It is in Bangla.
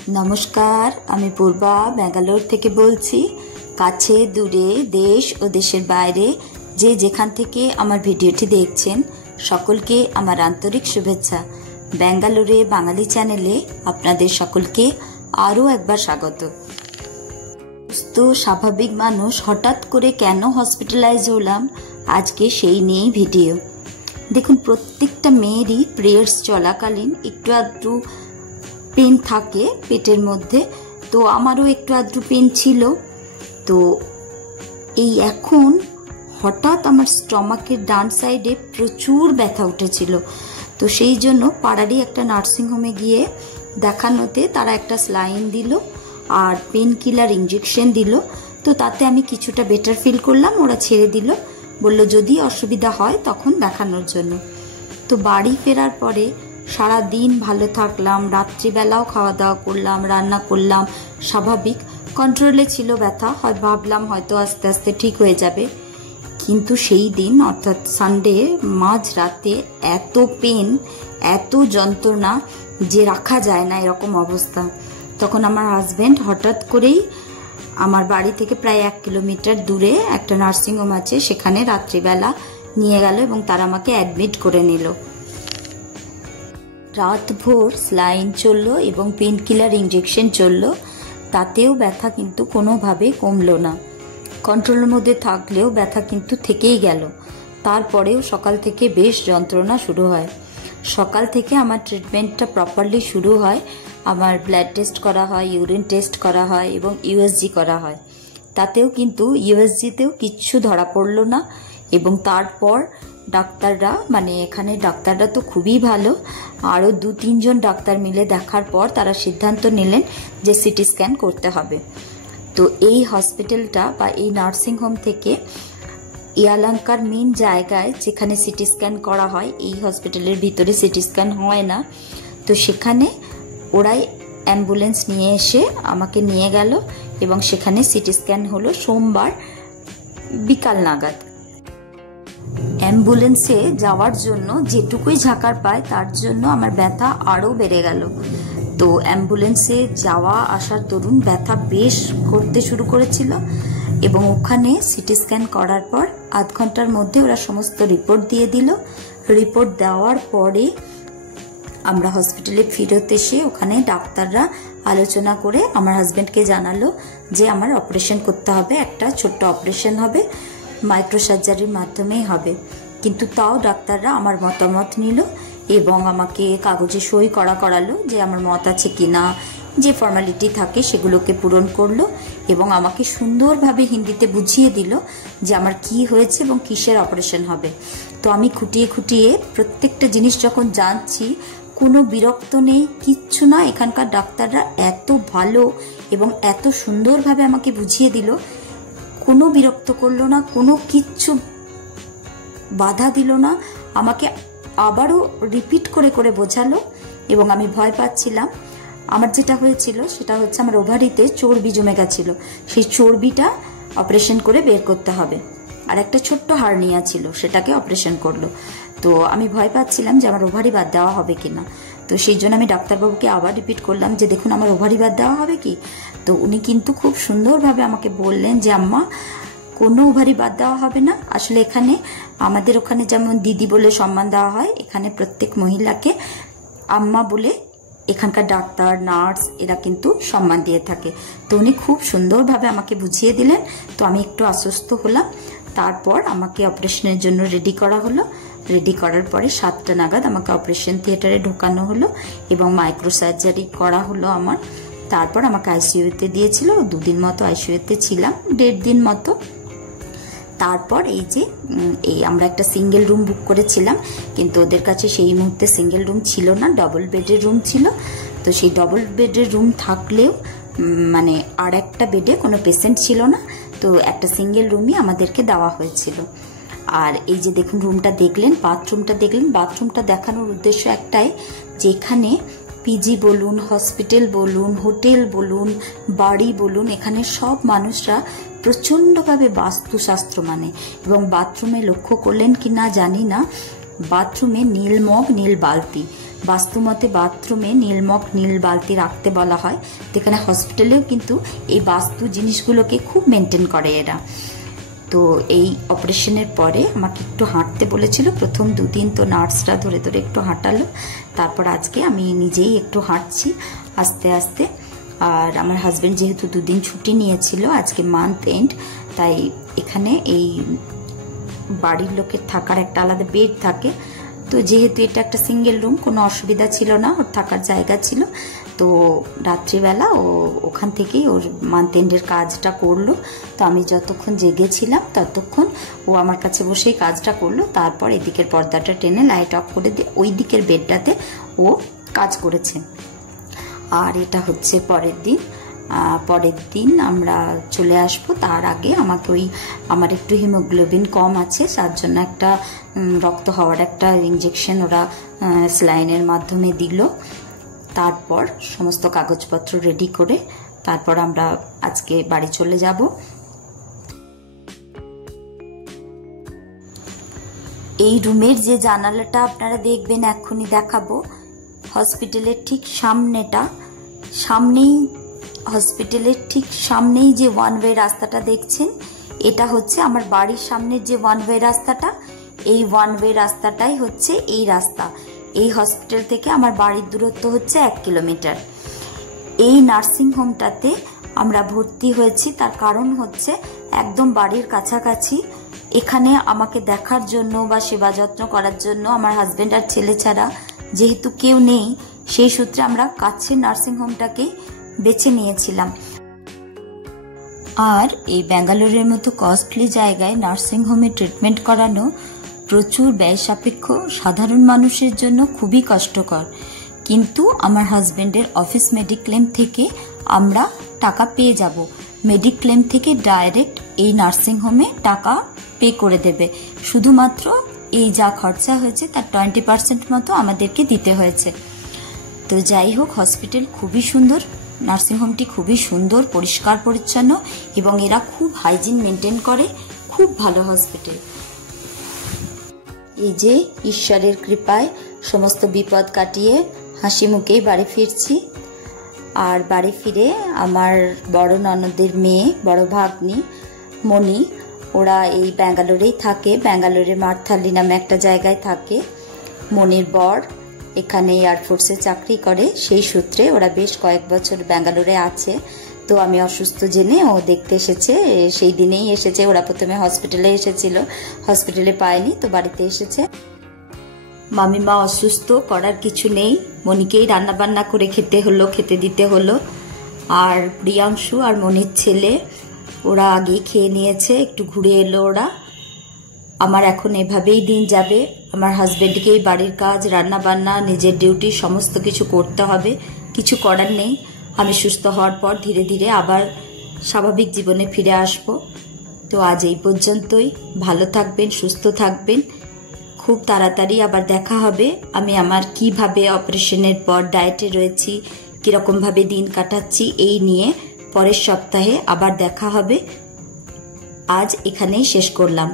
नमस्कार, आमी पूर्वा बेंगालोर थेके बोलছি। কাছে দূরে দেশ ও দেশের বাইরে যে যেখান থেকে আমার ভিডিওটি দেখছেন সকলকে আমার আন্তরিক শুভেচ্ছা। বেঙ্গালুরে বাঙালি চ্যানেলে আপনাদের সকলকে আরও একবার স্বাগত। সুস্থ স্বাভাবিক মানুষ হঠাৎ করে কেন হসপিটালাইজ হলাম, আজকে সেই নিয়েই ভিডিও। দেখুন, প্রত্যেকটা মেয়েরই পিরিয়ডস চলাকালীন একটু আধটু পেন থাকে পেটের মধ্যে, তো আমারও একটু আধটু পেন ছিল। তো এই এখন হঠাৎ আমার স্টমাকের ডান সাইডে প্রচুর ব্যথা উঠেছিল। তো সেই জন্য পাড়ারই একটা নার্সিংহোমে গিয়ে দেখানোতে তারা একটা স্লাইন দিল আর পেন কিলার ইঞ্জেকশন দিল। তো তাতে আমি কিছুটা বেটার ফিল করলাম, ওরা ছেড়ে দিল, বলল যদি অসুবিধা হয় তখন দেখানোর জন্য। তো বাড়ি ফেরার পরে সারা দিন ভালো থাকলাম, রাত্রিবেলাও খাওয়া দাওয়া করলাম, রান্না করলাম, স্বাভাবিক কন্ট্রোলে ছিল ব্যথা। হয় ভাবলাম হয়তো আস্তে আস্তে ঠিক হয়ে যাবে, কিন্তু সেই দিন অর্থাৎ সানডে মাঝ রাতে এত পেন, এত যন্ত্রণা যে রাখা যায় না এরকম অবস্থা। তখন আমার হাজব্যান্ড হঠাৎ করেই আমার বাড়ি থেকে প্রায় 1 কিলোমিটার দূরে একটা নার্সিংহোম আছে, সেখানে রাত্রিবেলা নিয়ে গেল এবং তারা আমাকে অ্যাডমিট করে নিল। রাত ভোর স্লাইন চললো এবং পেন কিলার ইঞ্জেকশন চললো, তাতেও ব্যথা কিন্তু কোনোভাবে কমলো না। কন্ট্রোলের মধ্যে থাকলেও ব্যথা কিন্তু থেকেই গেল। তারপরেও সকাল থেকে বেশ যন্ত্রণা শুরু হয়। সকাল থেকে আমার ট্রিটমেন্টটা প্রপারলি শুরু হয়। আমার ব্লাড টেস্ট করা হয়, ইউরিন টেস্ট করা হয় এবং ইউএসজি করা হয়। তাতেও কিন্তু ইউএসজিতেও কিচ্ছু ধরা পড়লো না। এবং তারপর ডাক্তাররা, মানে এখানে ডাক্তাররা তো খুবই ভালো, আরও 2-3 জন ডাক্তার মিলে দেখার পর তারা সিদ্ধান্ত নিলেন যে সিটি স্ক্যান করতে হবে। তো এই হসপিটালটা বা এই নার্সিংহোম থেকে ইয়ালাঙ্কার মেন জায়গায় যেখানে সিটি স্ক্যান করা হয়, এই হসপিটালের ভিতরে সিটি স্ক্যান হয় না। তো সেখানে ওরাই অ্যাম্বুলেন্স নিয়ে এসে আমাকে নিয়ে গেল এবং সেখানে সিটি স্ক্যান হলো সোমবার বিকাল নাগাদ। অ্যাম্বুলেন্সে যাওয়ার জন্য যেটুকুই ঝাঁকার পায় তার জন্য আমার ব্যথা আরও বেড়ে গেল। তো অ্যাম্বুলেন্সে যাওয়া আসার দরুন ব্যথা বেশ করতে শুরু করেছিল এবং ওখানে সিটি স্ক্যান করার পর আধ ঘন্টার মধ্যে ওরা সমস্ত রিপোর্ট দিয়ে দিল। রিপোর্ট দেওয়ার পরে আমরা হসপিটালে ফেরত এসে ওখানে ডাক্তাররা আলোচনা করে আমার হাজব্যান্ডকে জানালো যে আমার অপারেশন করতে হবে, একটা ছোট্ট অপারেশন হবে, মাইক্রো সার্জারির মাধ্যমেই হবে। কিন্তু তাও ডাক্তাররা আমার মতামত নিল এবং আমাকে কাগজে সই করালো যে আমার মত আছে কিনা, যে ফর্মালিটি থাকে সেগুলোকে পূরণ করলো এবং আমাকে সুন্দরভাবে হিন্দিতে বুঝিয়ে দিল যে আমার কি হয়েছে এবং কিসের অপারেশন হবে। তো আমি খুঁটিয়ে খুঁটিয়ে প্রত্যেকটা জিনিস যখন জানছি, কোনো বিরক্ত নেই, কিচ্ছু না। এখানকার ডাক্তাররা এত ভালো এবং এত সুন্দরভাবে আমাকে বুঝিয়ে দিল, কোনো বিরক্ত করলো না, কোনো কিচ্ছু বাধা দিল না, আমাকে আবারও রিপিট করে করে বোঝালো এবং আমি ভয় পাচ্ছিলাম। আমার যেটা হয়েছিল সেটা হচ্ছে আমার ওভারিতে চর্বি জমে গেছিল, সেই চর্বিটা অপারেশন করে বের করতে হবে। আর একটা ছোট্ট হার্নিয়া ছিল, সেটাকে অপারেশন করলো। তো আমি ভয় পাচ্ছিলাম যে আমার ওভারি বাদ দেওয়া হবে কিনা। তো সেই জন্য আমি ডাক্তারবাবুকে আবার রিপিট করলাম যে দেখুন আমার ওভারি বাদ দেওয়া হবে কি। তো উনি কিন্তু খুব সুন্দরভাবে আমাকে বললেন যে আম্মা, কোনো ওভারি বাদ দেওয়া হবে না। আসলে এখানে আমাদের ওখানে যেমন দিদি বলে সম্মান দেওয়া হয়, এখানে প্রত্যেক মহিলাকে আম্মা বলে এখানকার ডাক্তার, নার্স এরা কিন্তু সম্মান দিয়ে থাকে। তো উনি খুব সুন্দরভাবে আমাকে বুঝিয়ে দিলেন। তো আমি একটু আশ্বস্ত হলাম। তারপর আমাকে অপারেশনের জন্য রেডি করা হলো। রেডি করার পরে 7টা নাগাদ আমাকে অপারেশন থিয়েটারে ঢোকানো হলো এবং মাইক্রো সার্জারি করা হলো আমার। তারপর আমাকে আইসিইউতে দিয়েছিল, 2 দিন মতো আইসিইউতে ছিলাম, 1.5 দিন মতো। তারপর এই আমরা একটা সিঙ্গেল রুম বুক করেছিলাম, কিন্তু ওদের কাছে সেই মুহূর্তে সিঙ্গেল রুম ছিল না, ডবল বেডের রুম ছিল। তো সেই ডবল বেডের রুম থাকলেও মানে আর একটা বেডে কোনো পেশেন্ট ছিল না, তো একটা সিঙ্গেল রুমই আমাদেরকে দেওয়া হয়েছিল। আর এই যে দেখুন রুমটা দেখলেন, বাথরুমটা দেখলেন, বাথরুমটা দেখানোর উদ্দেশ্য একটাই, যেখানে পিজি বলুন, হসপিটাল বলুন, হোটেল বলুন, বাড়ি বলুন, এখানে সব মানুষরা প্রচণ্ডভাবে বাস্তুশাস্ত্র মানে। এবং বাথরুমে লক্ষ্য করলেন কি না জানি না, বাথরুমে নীল মগ নীল বালতি, বাস্তুমতে বাথরুমে নীল মগ নীল বালতি রাখতে বলা হয়। যেখানে হসপিটালেও কিন্তু এই বাস্তু জিনিসগুলোকে খুব মেনটেন করে এরা। তো এই অপারেশনের পরে আমাকে একটু হাঁটতে বলেছিল। প্রথম 2 দিন তো নার্সরা ধরে ধরে একটু হাঁটালো, তারপর আজকে আমি নিজেই একটু হাঁটছি আস্তে আস্তে। আর আমার হাজব্যান্ড যেহেতু 2 দিন ছুটি নিয়েছিল, আজকে মান্থ এন্ড, তাই এখানে এই বাড়ির লোকের থাকার একটা আলাদা বেড থাকে। তো যেহেতু এটা একটা সিঙ্গেল রুম, কোনো অসুবিধা ছিল না, ওর থাকার জায়গা ছিল। তো রাত্রিবেলা ও ওখান থেকেই ওর মান্থ এন্ডের কাজটা করলো। তো আমি যতক্ষণ জেগেছিলাম ততক্ষণ ও আমার কাছে বসেই কাজটা করলো। তারপর এদিকের পর্দাটা টেনে লাইট অফ করে দিয়ে ওই দিকের বেডটাতে ও কাজ করেছে। আর এটা হচ্ছে পরের দিন আমরা চলে আসব। তার আগে আমাকে আমার একটু হিমোগ্লোবিন কম আছে, তার জন্য একটা রক্ত হওয়ার একটা ইঞ্জেকশন ওরা স্যালাইনের মাধ্যমে দিল। তারপর সমস্ত কাগজপত্র রেডি করে তারপর আমরা আজকে বাড়ি চলে যাব। এই রুমের যে জানালাটা আপনারা দেখবেন, এক্ষুনি দেখাবো, হসপিটালের ঠিক সামনেই যে ওয়ান ওয়ে রাস্তাটা দেখছেন, এটা হচ্ছে আমার বাড়ির সামনের যে ওয়ান ওয়ে রাস্তাটা, এই ওয়ান ওয়ে রাস্তাটাই হচ্ছে এই রাস্তা। এই হসপিটাল থেকে আমার বাড়ির দূরত্ব হচ্ছে 1 কিলোমিটার। এই নার্সিং হোমটাতে আমরা ভর্তি হয়েছি, তার কারণ হচ্ছে একদম বাড়ির কাছাকাছি। এখানে আমাকে দেখার জন্য বা সেবা যত্ন করার জন্য আমার হাজবেন্ড আর ছেলে ছাড়া যেহেতু কেউ নেই, সেই সূত্রে আমরা কাছের নার্সিং হোমটাকে বেছে নিয়েছিলাম। আর এই ব্যাঙ্গালোরের মতো কস্টলি জায়গায় নার্সিং হোমে ট্রিটমেন্ট করানো প্রচুর ব্যয় সাপেক্ষ, সাধারণ মানুষের জন্য খুবই কষ্টকর। কিন্তু আমার হাজবেন্ডের অফিস মেডিক্লেম থেকে আমরা টাকা পেয়ে যাব। মেডিক্লেম থেকে ডাইরেক্ট এই নার্সিং হোমে টাকা পে করে দেবে। শুধুমাত্র এই যা খরচা হয়েছে তার 20% মতো আমাদেরকে দিতে হয়েছে। তো যাই হোক, হসপিটাল খুবই সুন্দর, নার্সিংহোমটি খুবই সুন্দর, পরিষ্কার পরিচ্ছন্ন, এবং এরা খুব হাইজিন মেনটেন করে। খুব ভালো হসপিটাল। এই যে ঈশ্বরের কৃপায় সমস্ত বিপদ কাটিয়ে হাসি মুখেই বাড়ি ফিরছি। আর বাড়ি ফিরে আমার বড় ননদের মেয়ে, বড় ভাগ্নি মণি, ওরা এই ব্যাঙ্গালোরেই থাকে। ব্যাঙ্গালোরে মার্থালি নামে একটা জায়গায় থাকে। মনির বর এখানে এয়ারফোর্সে চাকরি করে, সেই সূত্রে ওরা বেশ কয়েক বছর ব্যাঙ্গালোরে আছে। তো আমি অসুস্থ জেনে ও দেখতে এসেছে, সেই দিনেই এসেছে। ওরা প্রথমে হসপিটালে এসেছিল, হসপিটালে পায়নি, তো বাড়িতে এসেছে। মামিমা অসুস্থ, করার কিছু নেই, মনিকেই রান্না বান্না করে খেতে দিতে হলো। আর প্রিয়াংশু আর মনির ছেলে ওরা আগেই খেয়ে নিয়েছে, একটু ঘুরে এলো ওরা। আমার এখন এভাবেই দিন যাবে। আমার হাজবেন্ডকে এই বাড়ির কাজ, রান্না বান্না, নিজের ডিউটি সমস্ত কিছু করতে হবে, কিছু করার নেই। আমি সুস্থ হওয়ার পর ধীরে ধীরে আবার স্বাভাবিক জীবনে ফিরে আসব। তো আজ এই পর্যন্তই। ভালো থাকবেন, সুস্থ থাকবেন। খুব তাড়াতাড়ি আবার দেখা হবে। আমি আমার কিভাবে অপারেশনের পর ডায়েটে রয়েছি, কিরকম ভাবে দিন কাটাচ্ছি, এই নিয়ে পরের সপ্তাহে আবার দেখা হবে। আজ এখানেই শেষ করলাম।